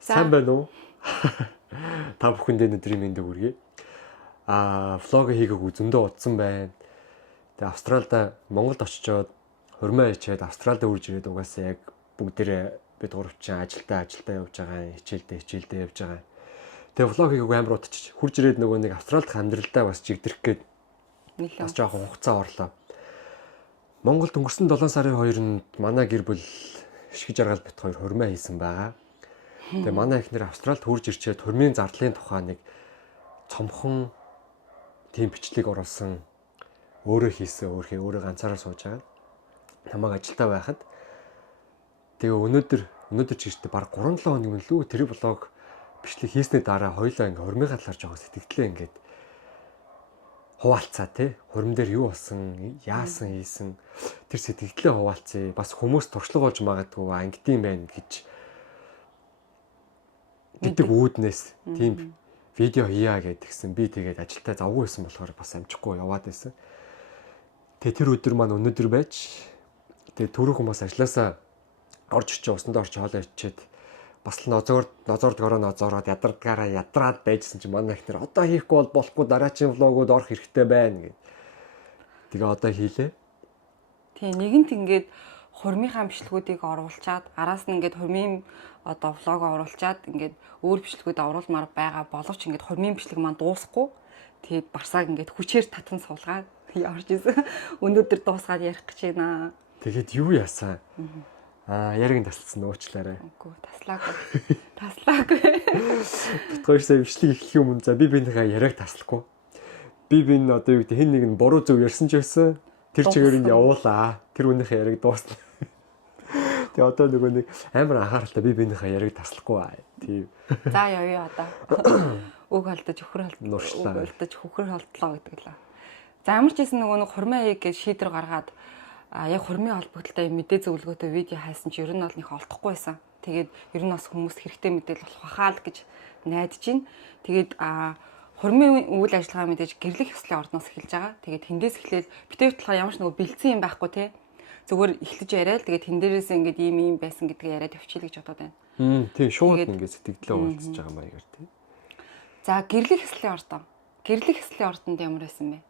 Сайн байна уу? Та бүхэндээ өдрийн мэндийг хүргэе. Влог хийгээгүй зөндөө удсан байна. Тэгээ Австралид Монголд очичоод хурмаа ичээд Австралид үрж ирээд угаасаа яг бүгдээрээ бид гуравчин ажилдаа явж байгаа, хичээлдээ явж байгаа. Тэгээ влог хийгээгүй амар удчих. Хурж ирээд нөгөө нэг Австралид амьдралдаа бас жигдэрх гээд бас жоохон хугацаа орлоо. Монголд өнгөрсөн 7 сарын 2-нд манай гэр бүл шигж жаргал бит хоёр хурмаа хийсэн байгаа. Тэгээ манай эхнэр Австралид хурж ирчээд хурмын зарлалын тухай нэг цомхон тийм бичлэг оруулсан. Өөрөө хийсэн, өөрөө ганцаараа сууж байгаа. Намайг ажилдаа байхад тэгээ өнөөдөр ч ихтэй баг 3-7 хоног юм лүү тэр блог бичлэг хийсний дараа хоёулаа ингээ хурмын талаар жоохон сэтгэлдээ ингээд хуваалцаа тий. Хурим дээр юу болсон, яасан хийсэн тэр сэтгэлдээ хуваалцъя. Бас хүмүүс туршлага болж магадгүй ангидсан байх гэж гэдэг үүднээс тийм видео хийя гэдгсэн. Би тэгээд ажилдаа завгүй байсан болохоор бас амжихгүй яваад байсан. Тэгээ тэр өдөр маань өнөөдөр байж тэгээ түрүүхэн бас ажилласаа орж очиж усанд орж хоолоо ичээд бас л нозоорд ядраад байжсэн чинь манай ихнэр одоо хийхгүй болохгүй дараагийн влогууд орох хэрэгтэй байна гэд. Тэгээ одоо хийлээ. Тийм нэгэнт ингээд хурмынхаа бичлэгүүдийг оруулчаад араас нь ингээд хурмын одоо влог оруулчаад ингээд өөр бичлэгүүд оруулмаар байгаа боловч ингээд хурмын бичлэг маань дуусахгүй. Тэгээд барсааг ингээд хүчээр татан суулгаад явж исэн. Өнөөдөр дуусгаад ярих гэж байна. Тэгээд юу яасан? Яриг тасалсан уучлаарай. Үгүй таслаагүй. Битгаар сая бичлэг эхлэх юм за би бинийхээ яриаг таслахгүй. Би одоо юу гэдэг хэн нэг нь буруу зөв ярьсан ч байсан. Тэр чигээр нь явуулаа. Тэр үнийхээ яриаг дуусна. Тэгээ одоо нөгөө нэг амар анхааралтай би бинийхээ яриаг таслахгүй. Тийм. За явъя одоо. Үг холдож хөхөр холдлоо гэдэг л. За ямар ч гэсэн нөгөө нэг хурмаа хийг гэж шийдвэр гаргаад яг хурмын холбогдлолтой мэдээ зөвлөгөөтэй видео хайсан чи ер нь бол нэг олдохгүй байсан. Тэгээд ер нь бас хүмүүс хэрэгтэй мэдээлэл болох бахаа л гэж найдаж байна. Тэгээд хурмын үйл ажиллагаа мэдээж гэрлэх ёслолын ордноос эхэлж байгаа. Тэгээд тэндээс эхлээл битээ болохоор ямар ч нөгөө бэлдсэн юм байхгүй те. Зүгээр эхлэж яриад тэгээд тэн дээрээс ингээд ийм байсан гэдгээ яриад явчихъя гэж бодоод байна. Тийм шууд ингээд сэтгэлдээ уулзж байгаа маягаар тийм. За гэрлэх ёслолын ордон. Гэрлэх ёслолын ордонд ямар байсан бэ?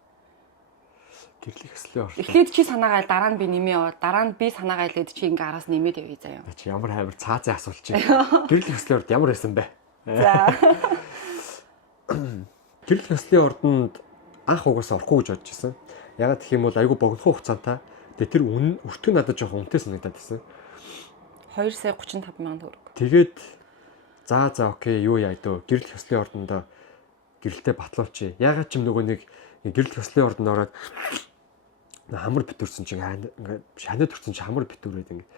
Гэрлэх ёслолын ордон. Эхлээд чи санаагаал дараа нь би нэмээ яваа. Дараа нь би санаагаал гээд чи ингээ араас нэмээд явъя заяа. Чи ямар хаймар цаазын асуулт чи. Гэрлэх ёслолын ордон ямар байсан бэ? За. Гэрлэх ёслолын ордонд анх угаасаа орохгүй гэж бодож байсан. Ягаад гэх юм бол айгүй богино хугацаантай. Тэгээ тэр өртөө надад жоохон үнэтэй санагдаад байсан. 2 сая 35 мянган төгрөг. Тэгээд за окей юу яа дөө гэрлэх ёслолын ордонд гэрэлтэй батлуулчих. Ягаад ч юм нөгөө нэг гэрлэх ёслолын ордонд ороод хамар битүүрсэн чинь ингээд шанаад төрсэн чинь хамар битүүрээд ингээд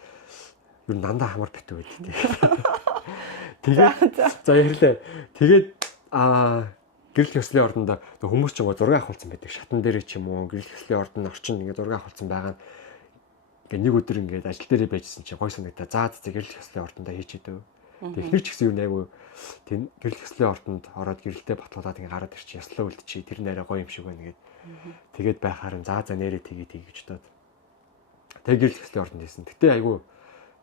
ер нь дандаа хамар битүү байдаг. Тэгээд за ярьлаа. Тэгээд гэрлэх ёслолын ордонд хүмүүс ч зураг авахулсан байдаг. Шатан дээр ч юм уу гэрлэх ёслолын ордонд орчин ингээд зураг авахулсан байгаа. Ингээд нэг өдөр ингээд ажил дээрээ байжсэн чинь гой санагдаа. За гэрлэх ёслолын ордонд хийчихэд. Технэр ч гэсэн юу найгүй тийм гэрлэх ёслолын ордонд ороод гэрэлтэй батлуулаад ингээд гараад ирчих ёслоо үлдчихий. Тэр нэрээ гоё юм шиг байна гэдэг. Тэгээд байхаар нь за нэрээ тгий гэж бодоод. Тэгээд гэрлэх ёслолын ордонд хийсэн. Гэтэ айгүй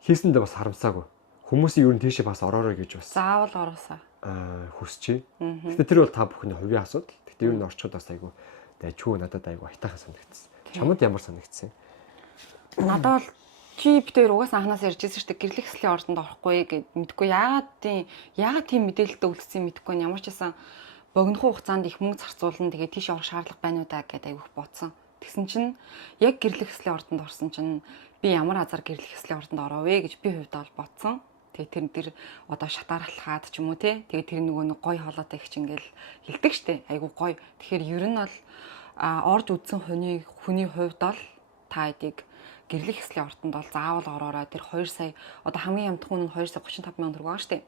хийсэндээ бас харамсаагүй. Хүмүүсийн юу н тийшээ бас ороорой гэж бас. Заавал ороосаа. Хүсчээ. Гэтэ тэр бол та бүхний хувийн асуудал. Гэтэ юу н орчууд бас айгүй дайчгүй надад айгүй айтайхан санагдсан. Чамд ямар санагдсан? Надад бол чи битээр угаасаа анханаас ярьж ирсэн шүү дээ. Гэрлэх ёслолын ордонд орохгүй гэд мэдгүй яагаад тийм мэдээлэлтэй үлдсэн мэдгүй нь ямар ч байсан богино хугацаанд их мөнгө зарцуулна тэгээд тийш орох шаардлага байна уу даа гэдээ айгүйх бодсон. Тэгсэн чинь яг гэрлэх ёслолын ордонд орсон чинь би ямар азар гэрлэх ёслолын ордонд ороо вэ гэж би хувьдаа бол бодсон. Тэгээд тэрэн дээр одоо шатаарлахаад ч юм уу те. Тэгээд тэр нөгөө нэг гой холоотой их чинь ингээл хилдэг штэ. Айгуу гой. Тэгэхээр ер нь бол орж үдсэн хүний хувьд бол та эдийг гэрлэх ёслолын ордонд бол заавал ороорой. Тэр 2 сая одоо хамгийн ямдхан нь 2 сая 35 мянган төгрөг байгаа штэ.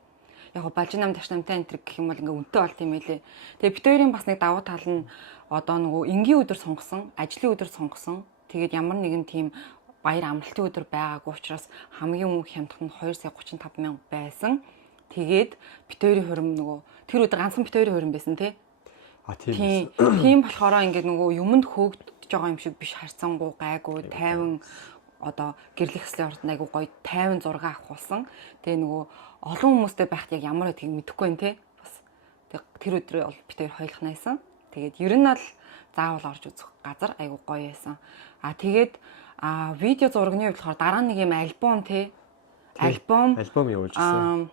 Яг балжинам ташнамтай энэ гэх юм бол ингээ үнэтэй болт юм байлээ. Тэгээ бит хоёрын бас нэг давуу тал нь одоо нөгөө энгийн өдөр сонгосон, ажлын өдөр сонгосон. Тэгээд ямар нэгэн тийм баяр амралтын өдөр байгаагүй учраас хамгийн мөнх хямдхан нь 2 сая 35 мянга байсан. Тэгээд бит хоёрын хурим нөгөө тэр өдөр ганцхан бит хоёрын хурим байсан тий. Тийм болохоор ингээ нөгөө юмд хөөгдөж байгаа юм шиг биш харцангуй гайгүй тайван одоо гэрлэх хэслийн ордонд айгу гоё 50 зураг авахулсан. Тэгээ нөгөө олон хүмүүстэй байхад яг ямар байдгийг мэдэхгүй байна те. Бас тэр өдрөө бол бид хоёр хоёулах найсан. Тэгээд ер нь бол заавал орж үзэх газар айгу гоё байсан. Тэгээд видео зурагны хувьд болохоор дараа нэг юм альбом те. Альбом явуулж ирсэн.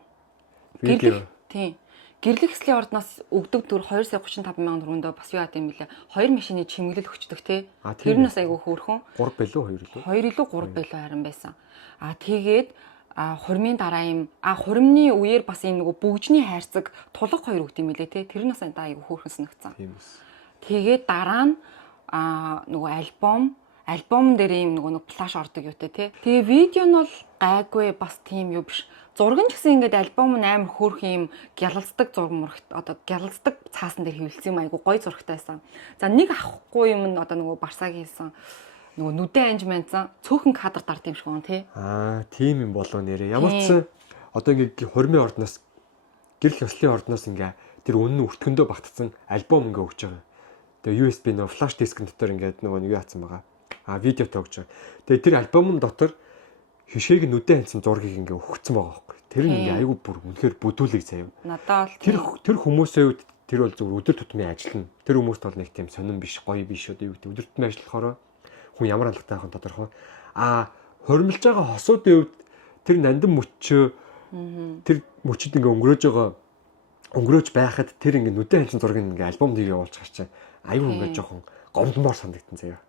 Видео. Тийм. Гэрлэх хэслийн ордноос өгдөг төр 235,000 төгрөгөндөө бас юу яа гэм бэлээ. 2 машины чимэглэл өгчдөг те. Тэр нь бас айгүй хөөрхөн. 3 билүү 2 илүү? 2 илүү 3 билүү харин байсан. Тэгээд хурмын дараа юм хурмны үеэр бас юм нөгөө бүгжний хайрцаг тулга 2 өгд юм билээ те. Тэр нь бас айгүй хөөрхөн санагцсан. Тийм эс. Тэгээд дараа нь нөгөө альбом дээр юм нөгөө флаш ордог юутай те. Тэгээ видео нь бол гайгүй бас тийм юу биш. Зураг нь ч гэсэн ингээд альбом нь амар хөөрхөн юм гялалцдаг зураг мөрөгт одоо гялалцдаг цаасан дээр хэвлэлсэн юм айгу гоё зурагтай байсан. За нэг авахгүй юм нь одоо нөгөө Барсагийн хэлсэн нөгөө нүдэн анж манцсан цөөхөн кадр дард юм шиг байна тий. Тийм юм болов нэрээ. Ямар ч одоо ингээд хурмын ордноос гэрэл ёслын ордноос ингээ тэр үнэн өртгөндөө багтцсан альбом ингээ өгч байгаа. Тэгээ USB нөгөө флаш дискэн дотор ингээд нөгөө нэг яатсан байгаа. Видео тоогч байгаа. Тэгээ тэр альбомын дотор хишээг нүдэн анцсан зургийг ингээ өгцөн байгаа байхгүй. Тэр нь ингээ айгүй бүр үнэхээр бүдүүлэг заяа. Надад тэр хүмүүсийн үед тэр бол зөв өдөр тутмын ажил нь. Тэр хүмүүст бол нэг тийм сонирн биш, гоё биш одоо юу гэдэг. Өдөр тутмын ажиллахаараа хүн ямар хандлагатай байх нь тодорхой. Хормилж байгаа хосуудын үед тэр нандин мөчөө тэр мөчөд ингээ өнгөрөөж байхад тэр ингээ нүдэн анцсан зургийг ингээ альбомд явуулж гарчаа. Айгүй ингээ жоохон гомдмоор санагдсан заяа.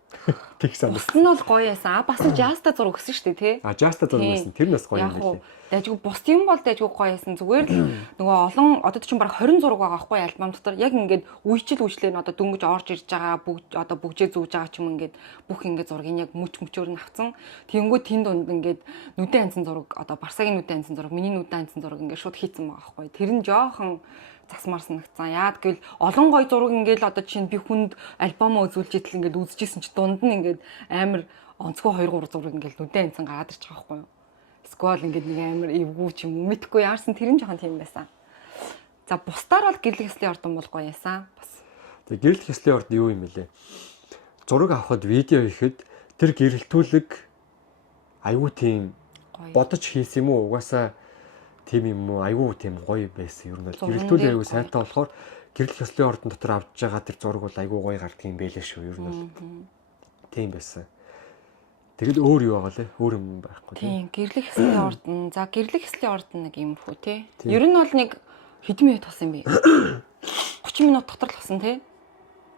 Тэг санагдсан. Бус нь бол гоё байсан. Бас жаста зураг өгсөн шүү дээ, тий. Жаста зураг байсан. Тэр нас гоё юм билээ. Дайггүй бус юм бол дайггүй гоё байсан. Зүгээр л нөгөө олон одоо чинь баг 20 зураг байгаа байхгүй альбом дотор. Яг ингээд үечлээ нь одоо дөнгөж орж ирж байгаа бүгжээ зүүж байгаа ч юм ингээд бүх ингээд зургийг яг мөчөөр нь авцсан. Тэнгүү тэн дунд ингээд нүдэн анцсан зураг одоо Барсагийн нүдэн анцсан зураг, миний нүдэн анцсан зураг ингээд шууд хийцэн байгаа байхгүй. Тэр нь жоохон засмаар санагцсан. Яад гэвэл олон гоё зураг ингээл одоо чинь би хүнд альбомоо үзүүлж идэл ингээд үзчихсэн чи дунд нь ингээд амар онцгой 2 3 зураг ингээд нүдэн анцсан гараад ирж байгаа байхгүй юу. Сквал ингээд нэг амар эвгүй ч юм уу мэдхгүй яарсан тэр нь жоохон тийм байсан. За бусдаар бол гэрлэх хэслийн ордон бол гоё яасан. Бас. Тэгээ гэрлэх хэслийн ордон юу юм бэлээ? Зураг авахд видео хийхэд тэр гэрэлтүүлэг айгүй тийм бодож хийсэн юм уу? Угаасаа тийм юм уу? Айгүй тийм гоё байсан. Ер нь бол гэрэлтүүлэг айгүй сайтай болохоор гэрлэх хэслийн ордон дотор авч байгаа тэр зураг бол айгүй гоё гардаг юм байлээ шүү. Ер нь бол тийм байсан. Тэгэд өөр юу байгаа лээ? Өөр юм байхгүй тийм. Гэрлэх хэслийн ордон. За гэрлэх хэслийн ордон нэг юм хүү те. Ер нь бол нэг хэдэн минут болсон юм бэ? 30 минут дотор л болсон те.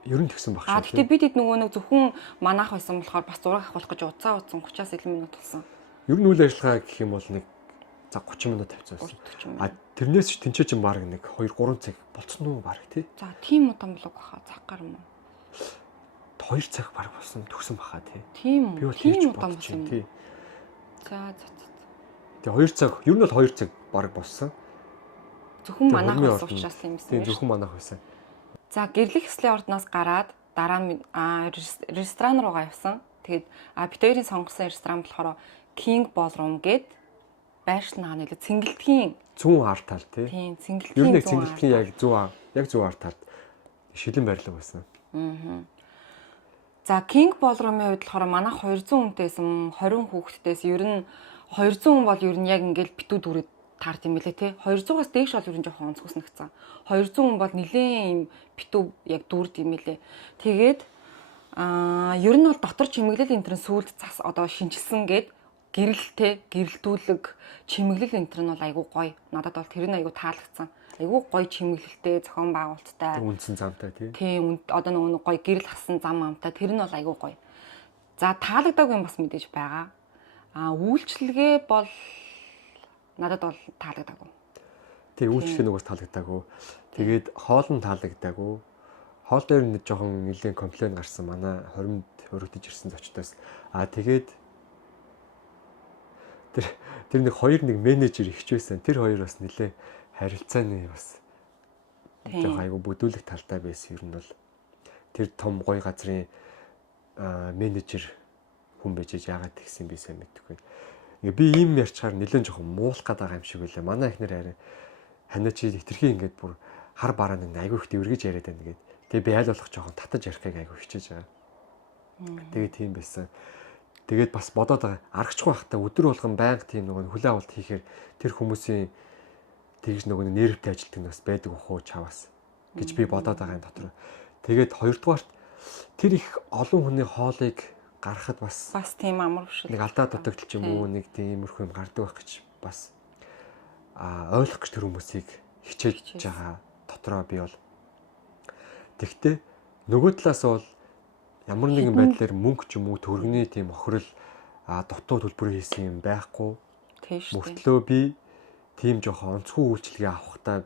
Ер нь тэгсэн баг шүү. Гэхдээ бид нөгөө нэг зөвхөн манайх байсан болохоор бас зураг авах гэж уцаа утсан 30-аас илүү минут болсон. Ер нь үйл ажиллагаа гэх юм бол нэг 30 минут тавьчихсан. Тэрнээс ч тэнцээ чинь баг нэг 2 3 цаг болцсон уу баг тий. За тийм удаан болов баха цаггаар юм уу? 2 цаг баг болсон төгсөн баха тий. Тийм үү? Тийм удаан болсон тий. За. Тэгээ 2 цаг, ер нь бол 2 цаг баг болсон. Зөвхөн манайх байсан учраас тийм байсан. Тийм зөвхөн манайх байсан. За гэрлэх хэслийн ордноос гараад дараа нь ресторан руугаа явсан. Тэгээд бид хоёрын сонгосон ресторан болохоор King Ballroom гээд байршил нааны нэлээд цэнгэлтгийн зүүн арт тал тий. Тийм цэнгэлтгийн ер нь цэнгэлтгийн яг зүүн арт талд шилэн барилга байсан. За King Ballroom-ийн хувьд болохоор манайх 200 хүнтэйсэн 20 хүүхэдтэйс ер нь 200 хүн бол ер нь яг ингээл битүү дүрээд таард юм билээ те 200-аас дээш бол ер нь жоохон онцгой санагцсан 200 хүн бол нэлээд юм битүү яг дүрд юм билээ тэгээд ер нь бол дотор чимэглэл энтрэн сүлд цас одоо шинжилсэн гээд гэрэлтэй гэрэлтүүлэг чимэглэл энтрэн бол айгу гоё надад бол тэр нь айгу таалагдсан айгу гоё чимэглэлтэй зохион байгуулалттай үндсэн замтай тийм одоо нөгөө гоё гэрэл хасан зам амтай тэр нь бол айгу гоё за таалагдаагүй юм бас мэдээж байгаа үйлчлэгээ бол надад бол таалагдаагүй. Тэгээ үйлчлэгээ нөгөөс таалагдаагүй. Тэгээд хоол нь таалагдаагүй. Хоол дээр нэг жоохон нэлийн комплейн гарсан манай хоримд өргөдөж ирсэн зочдоос. Тэгээд тэр нэг хоёр нэг менежер ихч байсан. Тэр хоёр бас нэлээ харилцааны бас жоохон айгу бүдүүлэх талтай байсан юм бол тэр том гоё газрын менежер хүн байж яагаад тэгсэн би сайн мэдэхгүй. Ингээ би ийм ярьчаар нэлээд жоохон муулах гээд байгаа юм шиг үлээ. Манай ихнэр харин ханаа чи хитрхи ингээд бүр хар бараа нэг айгүй их дэвэргэж яриад байна гэдэг. Тэгээ би айл болох жоохон татаж ярихыг айгүй хичээж байгаа. Тэгээ тийм байсан. Тэгээд бас бодоод байгаа. Аргачлахгүй байхдаа өдөр болгон байнга тийм нөгөө хүлээ авалт хийхээр тэр хүмүүсийн тэгж нөгөө нервтэй ажилтдаг нас байдаг өхөө чаваас гэж би бодоод байгаа юм дотор. Тэгээд хоёрдугаарт тэр их олон хүний хоолыг гаргахад бас тийм амар биш. нэг алдаа дутагдал ч юм уу нэг тиймэрхүү юм гардаг байх гэж бас ойлгох гэж тэр хүмүүсийг хичээж байгаа дотроо би бол. Тэгтээ нөгөө талаас бол ямар нэгэн байдлаар мөнгө ч юм уу төгрөгийн тийм охирол дутуу төлбөр хийсэн юм байхгүй. Тийм шүү. Мөртлөө би тийм жоохон онцгой үйлчлэгээ авахтаа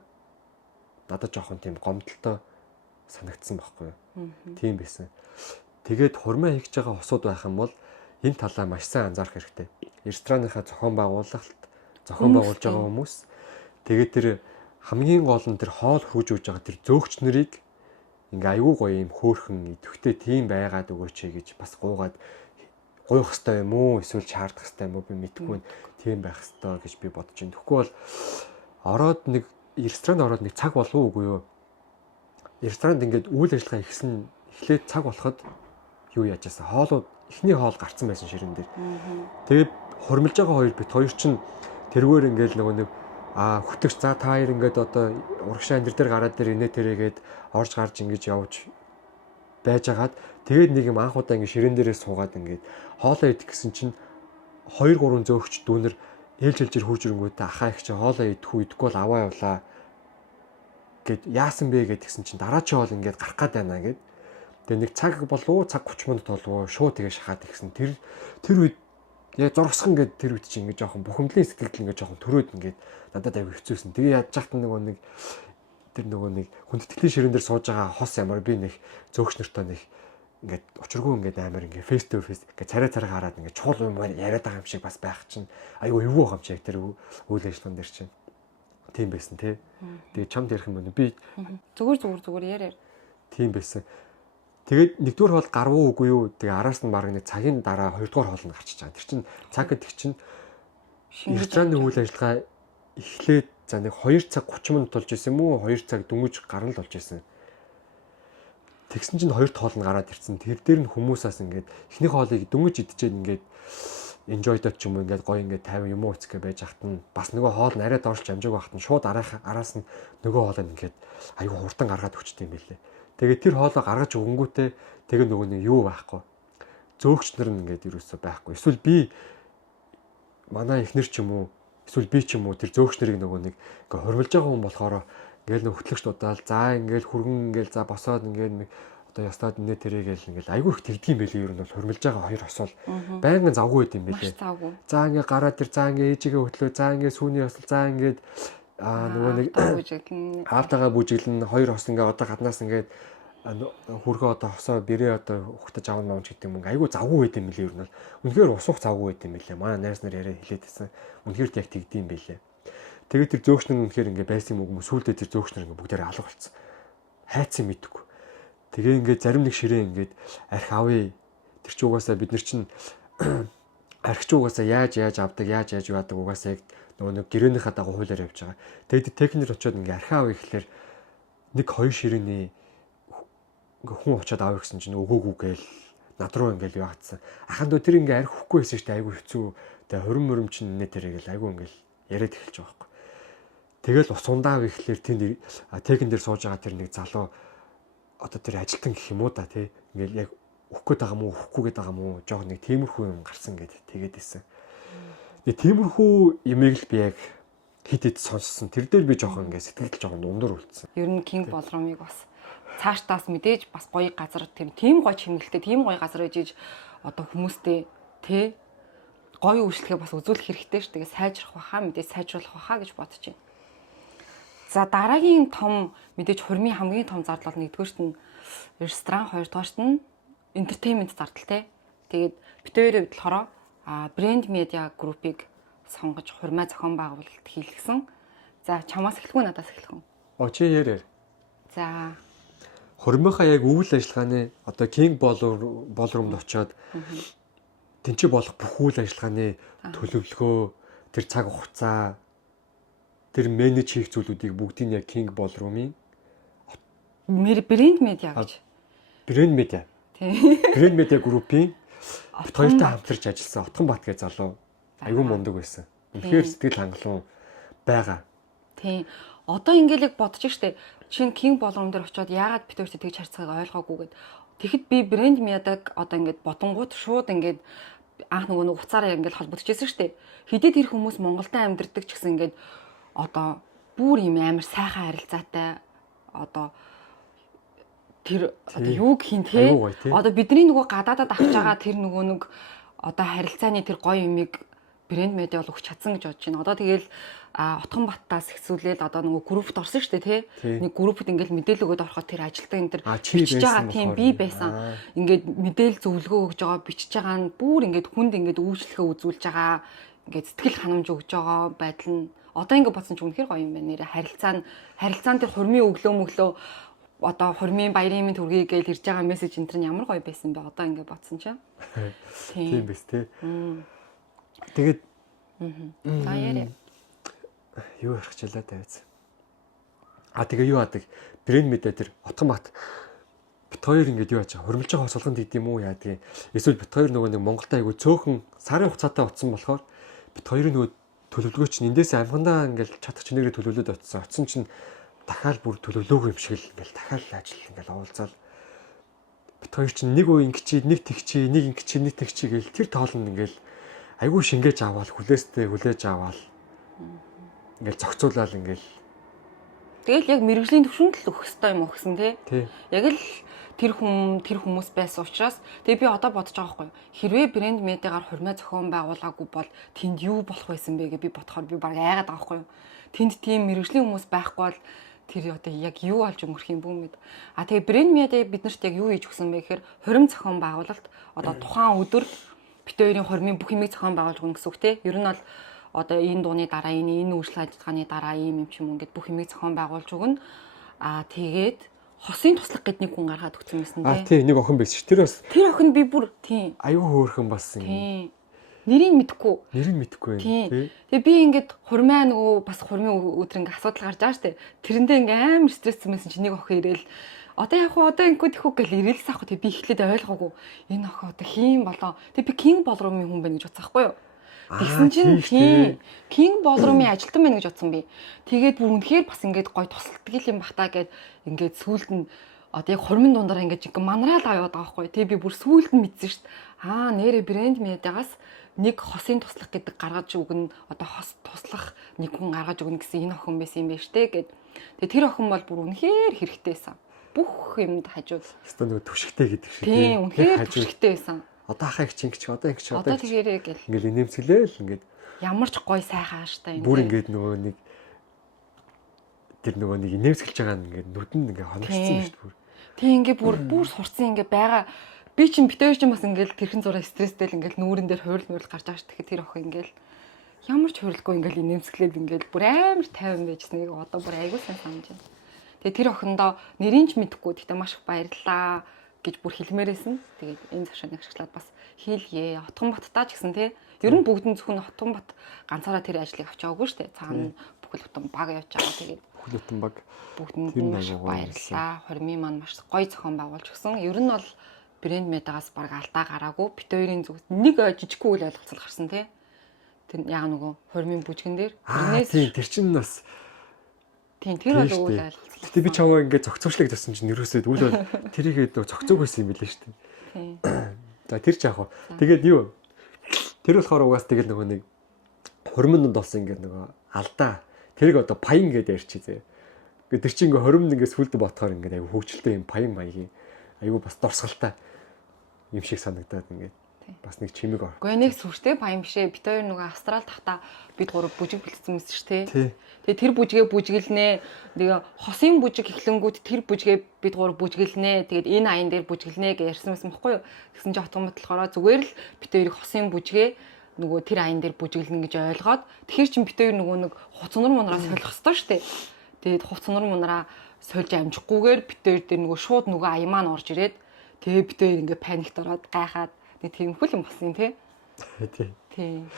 надад жоохон тийм гомдолтой санагдсан байхгүй юу. Тийм байсан. Тэгээд хурмаа хийж байгаа усуд байх юм бол энэ талаа маш сайн анзаарах хэрэгтэй. Рестораныхаа зохион байгуулж байгаа хүмүүс тэгээд тэр хамгийн гол нь тэр хоол хөргөж өгж байгаа тэр зөөгч нарыг ингээ аюу гоё юм хөөхөн идэвхтэй тийм байгаад өгөөч гэж бас гуугаад гуйх хэвээр юм уу эсвэл шаардах хэвээр юм уу би мэдэхгүй байна. Тийм байх хэвээр гэж би бодож байна. Тэгэхгүй бол ороод нэг ресторанд ороод нэг цаг болов уугүй юу? Ресторанд ингээд үйл ажиллагаа эхлээд цаг болоход юу яаж яасан? Хоолууд эхний хоол гарцсан байсан ширээн дээр. Тэгээд хурмилж байгаа хоёр бит хоёр чинь тэргээр ингээд нөгөө нэг хөтөгч за та хоёр ингээд одоо урагшаа энэ дээр гараад дээр инээ тэрэгээд орж гарч ингэж явж байжгаад тэгээд нэг юм анх удаа ингээд ширээн дээрээ суугаад ингээд хоолоо идэх гэсэн чинь 2 3 зөөгч дүүнер ээлжилжэр хурж ирэнгүүтээ ахаа их чи хоолоо идэхгүй бол аваа явлаа гэд яасан бэ гэдгсэн чинь дараачийн хоол ингээд гарах гээд байна гэд. Тэгээ нэг цаг болов цаг 30 минут болов шууд тэгээ шахаад ирсэн. Тэр үед яа зургасхан гэд тэр үед чинь ингээд жоохон бухимдлын сэтгэл ингээд жоохон төрөөд ингээд надад аягүй хэцүүсэн. Тэгээ яаж яхад нэг хүндэтгэлийн ширээн дээр сууж байгаа хос ямар би нэг зөөгч нартай нэг ингээд учиргүй ингээд амар ингээд фейс ту фейс ингээд царай хараад ингээд чуул юм яриад байгаа юм шиг бас байх чинь аягүй эвгүй байгаа юм шиг тэр үйл ажиллагаан дээр чинь тийм байсан тий. Тэгээ чамд ярих юм байна. Би зүгээр яриа. Тийм байсан. Тэгээд нэгдүгээр хоол гарвуу үгүй юу? Тэгээ араас нь баг нэг цагийн дараа хоёрдугаар хоол нь гарчиж байгаа. Тэр чинь цаг гэдэг чинь рестораны үйл ажиллагаа эхлээд за нэг 2 цаг 30 минут болж исэн юм уу? 2 цаг дөнгөж гарна л болж исэн. Тэгсэн чинь хоёр хоол нь гараад ирсэн. Тэр дээр нь хүмүүсээс ингээд эхний хоолыг дөнгөж идчихээд ингээд enjoy-дод ч юм уу ингээд гоё ингээд 50 юм уу үцгээ байж хахт нь бас нөгөө хоол нь арай доорч амжааг байхад нь шууд араас нь нөгөө хоол нь ингээд аюу хурдан гаргаад өгчтэй юм билээ. Тэгээд тэр хоолоо гаргаж өгөнгүүтээ тэгээ нөгөө нэг юу байхгүй. Зөөгч нар нь ингээд юусоо байхгүй. Эсвэл би манай эхнэр ч юм уу эсвэл би ч юм уу тэр зөөгч нарыг нөгөө нэг ингээд хурмилж байгаа хүн болохоор ингээд нэг хөтлөгч удаал за ингээд хүргэн ингээд за босоод ингээд нэг одоо ястаад нэ тэрэгээл ингээд айгүй их тэгдэг юм байлээ. Ер нь бол хурмилж байгаа хоёр хосол байнгын завгүй байд юм байлээ. За ингээд гараад тэр за ингээд ээжигээ хөтлөө за ингээд сүүний хосол за ингээд нөгөө нэг аавтайгаа бүжиглэн хоёр хос ингээд одоо гаднаас ингээд хүрхээ одоо хосоо бэрээ одоо ухтаж аавна мавч гэдэг юм айгүй завгүй байд юм билээ. Ер нь бол үнэхээр усуух завгүй байд юм билээ. Манай найз нар яриа хэлээдсэн. Үнэхээр яг тэгдэм юм билээ. Тэгээд тэр зөөгч нар үнэхээр ингээд байсан юм уу сүүлдээ тэр зөөгч нар ингээд бүгдээрээ алга болцсон. Хайцсан мэдгүй. Тэгээ ингээд зарим нэг ширээ ингээд арх авъя. Тэр чи угаасаа бид нар чинь архич угаасаа яаж авдаг яаж юу яадаг угаасаа яг нөгөө нэг гэрээнийхээ дагуу хуулиар явж байгаа. Тэгээд техникээр очиод ингээд архи авъя гэхэлэр нэг хоёр ширээний хүн очиод авъя гэсэн чинь өгөөгүй гээл над руу ингээд яатсан. Аханд тэр ингээд арх хөхгүй байсан шүү дээ айгүй хэцүү. Тэгээ хурим чинь нэ тэрэгэл айгүй ингээд яриад эхэлж байгаа байхгүй. Тэгэл ус ундаа гэхэлэр тэнд техник дээр сууж байгаа тэр нэг залуу одоо тэр ажилтан гэх юм уу да тий ингээл яг өгөх гээд байгаа мó өгөхгүй гээд байгаа мó жоох нэг тиймэрхүү юм гарсан гэдэг тэгээд исэн. Тэгээ тиймэрхүү юмыг л би яг хитэд сонссон. Тэр дээр би жоох ингээд сэтгэл жоох ундар үлдсэн. Ер нь King Ballroom-ыг бас цаашдаас мэдээж бас гоё газар тийм гоё чимнэлтэй тийм гоё газар ээжиж одоо хүмүүстэй тий гоё үйлчлэгээ бас үзүүлэх хэрэгтэй ш. Тэгээ сайжрах баха мэдээж сайжруулах баха гэж бодож байна. За дараагийн том мэдээж хурмын хамгийн том зардал бол нэгдүгээрт нь ресторан, хоёрдугаарт нь entertainment зардал те. Тэгээд битүүрээ болохоор брэнд медиа группийг сонгож хурмаа зохион байгуулалт хийлгсэн. За чамаас эхлэхгүй надаас эхлэх үү? Чи яриа. За хурмынхаа яг үйл ажиллагааны одоо King Ballroom-д очиод тэнцээ болох бүх үйл ажиллагааны төлөвлөгөө, тэр цаг хугацаа, тэр менеж хийх зүйлүүдийг бүгдийг яг King Ballroom-ийн брэнд медиа гэж. Брэнд медиа. Тийм. Брэнд медиа группийн Бит хоёртой хамтарч ажилласан Отгонбат гэж залуу айгүй мундаг байсан. Үнэхээр сэтгэл хангалуун байгаа. Тийм. Одоо ингээл яг бодож штэ. Жишээ нь King Ballroom дээр очиод яагаад бит хоёртой тэгж харьцааг ойлгоогүй гэд. Тэгэхэд би брэнд мядаг одоо ингээд бодонгууд шууд ингээд анх нөгөө уцаараа ингээд холбогдчихсэн штэ. Хэдий тэр хүмүүс Монголд амьдардаг ч гэсэн ингээд одоо бүр юм амар сайхан харилцаатай одоо тэр одоо юу гэх юм те. Одоо бидний нөгөө гадаадад авч байгаа тэр нөгөө нэг одоо харилцааны тэр гоё юмыг брэнд медиа бол өгч чадсан гэж бодож байна. Одоо тэгэл Отгонбаттаас ихсүүлээд одоо нөгөө группт орсон шүү дээ тий. Нэг группт ингээл мэдээлэл өгöd ороход тэр ажилтан энэ төр бичиж байгаа тийм би байсан. Ингээд мэдээлэл зөвлөгөө өгж байгаа бичиж байгаа нь бүр ингээд хүнд ингээд үйлчлэхээ үзүүлж байгаа. Ингээд сэтгэл ханамж өгж байгаа байдал нь одоо ингээд бодсон ч үнэхээр гоё юм байна нэрэ. Харилцаан тэр хурмын өглөө мөглөө одоо хурмын баярын минь төргий гэж ирж байгаа мессеж энэ төр ямар гоё байсан бэ? Одоо ингээд бодсон чинь. Тийм биз тий. Тэгээд за яа. Юу ярих чилээ тавьц. Тэгээ юу адаг брэнд мэдээ тэр Отгонбат бит хоёр ингээд юу яаж хөрмөлж байгаа хосолгонд идэв юм уу яадаг. Эсвэл бит хоёр нөгөө нэг Монголд айгу цөөхөн сарын хугацаатай утсан болохоор бит хоёрын нөгөө төлөвлөгөө чинь эндээс амхандаа ингээд чадах чинээрээ төлөвлөд очсон. Очсон чинь дахиад бүр төлөвлөөгүй юм шиг л ингээд дахиад ажил ингээд уулзаал бит хоёр чинь нэг үе ингэчий, нэг тэгчий, нэг ингэчий, нэг тэгчий гээл тэр тоолн ингээд айгу шингээж аваад хүлээстэй хүлээж аваад ингээл зохицуулаад ингээл тэгэл яг мэрэгжлийн төвшөнд л өгөх хэрэгтэй юм өгсөн тий. Яг л тэр хүмүүс байсан учраас тэгээ би одоо бодож байгаа байхгүй. Хэрвээ брэнд медиагаар хурмаа зохион байгуулаагүй бол тэнд юу болох байсан бэ гэж би бодохоор би баг айгаад байгаа байхгүй. Тэнд тийм мэрэгжлийн хүмүүс байхгүй бол тэр одоо яг юу болж өнгөрөх юм бүү мэд. Тэгээ брэнд медиа биднэрт яг юу хийж өгсөн бэ гэхээр хурим зохион байгуулалт одоо тухайн өдөр бит хоёрын хурмын бүх юмыг зохион байгуулж өгнө гэсэн үг тий. Ер нь бол одоо энэ дууны дараа энэ үйлчлэл ажиллагааны дараа ийм юм ч юм уу ингээд бүх юмыг зохион байгуулж өгнө. Тэгээд хосын туслах гэд нэг хүн гаргаад өгсөн юмсэн тий. Тий нэг охин байсан ш. Тэр охин би бүр тий. Аюу хөөрхөн бас юм. Тий. Нэрийг мэдэхгүй байна тий. Тэгээ би ингээд хурмаа нөгөө бас хурмын өдөр ингээд асуудал гарч байгаа штэ. Тэрэндээ ингээд амар стресссэн байсан чи нэг охин ирээл одоо яг хуу одоо ингээд ихүү гэл ирээлс авах тий би ихлээд ойлгоогүй. Энэ охин одоо хийм болоо. Тэгээ би King Ballroom-ын хүн байна гэж бодсон байхгүй юу? Тэгсэн чинь King Ballroom-ын ажилтан байна гэж бодсон би. Тэгээд бүр үнэхээр бас ингээд гой тусалдаг юм бахтаа гэд ингээд сүүлд нь одоо яг хурмын дундаар ингээд жиг манраал аваад байгаа байхгүй. Тэгээ би бүр сүүлд нь мэдсэн шүү дээ. Нэрэ брэнд медиагаас нэг хосын туслах гэдэг гаргаж өгнө. Одоо хос туслах нэг хүн гаргаж өгнө гэсэн энэ охин байсан юм байна штэ гэд. Тэгээ тэр охин бол бүр үнэхээр хэрэгтэйсэн. Бүх юмд хажууд. Өстө нөгөө түшигтэй гэдэг шиг тийм үнэхээр түшигтэй байсан. Одоо ахаа их чингч одоо их ч одоо тэгэрээ гэл. Ингээл инээмсгэлээл ингээд ямар ч гой сайхан ааштай юм. Бүр ингээд нөгөө нэг тэр нөгөө нэг инээмсгэлж байгаа нь ингээд нүдэнд ингээд хоногцсон шүү дээ. Тэг ингээд бүр сурцсан ингээд байгаа. Би чинь битээр чинь бас ингээд тэрхэн зураа стресстэй л ингээд нүүрэн дээр хуурал мөрөл гарч байгаа шүү. Тэгэхээр тэр охин ингээд ямар ч хууралгүй ингээд инээмсгэлээд ингээд бүр амар тайван байжсныг одоо бүр айгуу сайн санаж байна. Тэгээ тэр охиндоо нэрийг ч мэдэхгүй. Тэгтээ маш их баярлалаа гэж бүр хэлмээрсэн. Тэгээд энэ завшааныг ашиглаад бас хийлье. Отгонбаттаа ч гэсэн тий. Ер нь бүгдэн зөвхөн Отгонбат ганцаараа тэр ажлыг авч яваагүй шүү дээ. Цаана бүхэл бүтэн баг явж байгаа. Тэгээд бүхэл бүтэн баг бүгдэнд маш баярлалаа. Хормын маань маш гоё зохион байгуулж өгсөн. Ер нь бол брэнд медиагаас баг алдаа гараагүй. Бит хоёрын зүг нэг жижигхэн үйл ойлголцол гарсан тий. Тэр яг нөгөө хормын бүжгэн дээр тэр чинь бас тийм тэр бол үйл ойлголцол. Гэтэ би чамаа ингээд зохицуулчлаа гэж хэлсэн чинь нэрөөсөө үл тэрийгээ зохицоог байсан юм билээ шүү дээ. Тийм. За тэр ч яах вэ? Тэгээд юу? Тэр болохоор угаас тэгэл нөгөө нэг хормонд болсон ингээд нөгөө алдаа. Тэрийг одоо паян гэдээ ярьчих зэ. Ингээд тэр чинь ингээд хормонд ингээд сүлд ботхоор ингээд аюу хөвгчлээ юм паян маягийн аюу бас дорсгалтай юм шиг санагдаад ингээд бас нэг чимэг ор. Гэхдээ нэг сүртэй паян бишээ. Бид хоёр нөгөө Австрал тахта бид гурав бүжиг бэлдсэн мэт шүү дээ. Тэгээ тэр бүжгээ бүжгэлнэ. Тэгээ хосын бүжиг эхлэнгүүд тэр бүжгээ бид гурав бүжгэлнэ. Тэгээд энэ аян дээр бүжгэлнэ гэж ярьсан байсан байхгүй юу? Тэгсэн чинь Отгонбат болохоор зүгээр л бид хоёрыг хосын бүжгээ нөгөө тэр аян дээр бүжгэлнэ гэж ойлгоод тэгэхээр чин бид хоёр нөгөө нэг хуцнур мунараа солих хэвээр шүү дээ. Тэгээд хуцнур мунараа сольж амжихгүйгээр бид хоёр дээр нөгөө шууд нөгөө аян маань орж ирээд тэгээ бид хоёр ингээ паникт ороод гайхаад тийм хөл юм болсон тий. Тийм.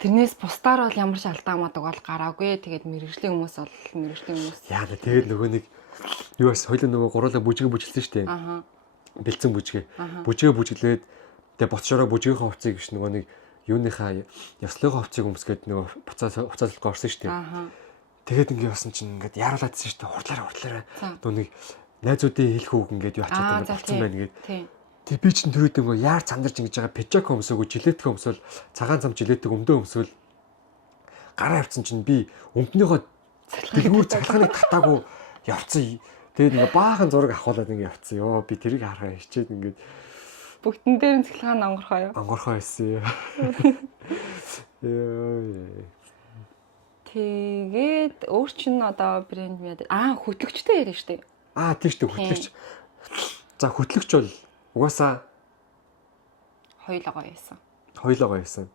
Тэрнээс бусдаар бол ямар ч алдаа мадаг бол гараагүй. Тэгээд мэрэгжлийн хүмүүс бол мэрэгжлийн хүмүүс. Яа тэгээд нөгөө нэг юу бас хоёул нөгөө гуруулаа бүжгээ бүжгэлсэн шүү дээ. Бэлдсэн бүжгээ. Бүжгээ бүжгэлээд Тэгээ буцшороо бүжгийн хувцсыг гэж нөгөө нэг юуныхаа ёслогын хувцсыг өмсгөөд нөгөө буцаалахгүй орсон шүү дээ. Ааха. Тэгээд ингээд явсан чинь ингээд яаруулаадсэн шүү дээ. Хурдлаараа. За. Нөгөө нэг найзуудын хэлэх үг ингээд юу ачаад ингээд болцсон байна гээд. Тийм. Тэг би чинь төрөөд нөгөө яар цандарч ингэж байгаа пижак өмсөөгөө жилетг өмсөөл цагаан зам жилетг өмдөө өмсөөл гараа явцсан чинь би өмднийхөө дэлгүүр цахилгааныг татаагүй явцсан. Тэгээд ингээ баахан зураг авахуулаад ингээ явцсан. Йоо би тэрийг харахаа хичээд ингээ Бүгдэн дээр нь цахилгаан онгорхоо юу? ангорхоо байсан. Йоо. Тэгээд өөр чинь одоо брэнд мэд хөтлөгчтэй ярина штэ. Тийм шүү дээ хөтлөгч. За хөтлөгч бол угаасаа Хоёулаа гоё байсан. хоёлоо гоё байсан.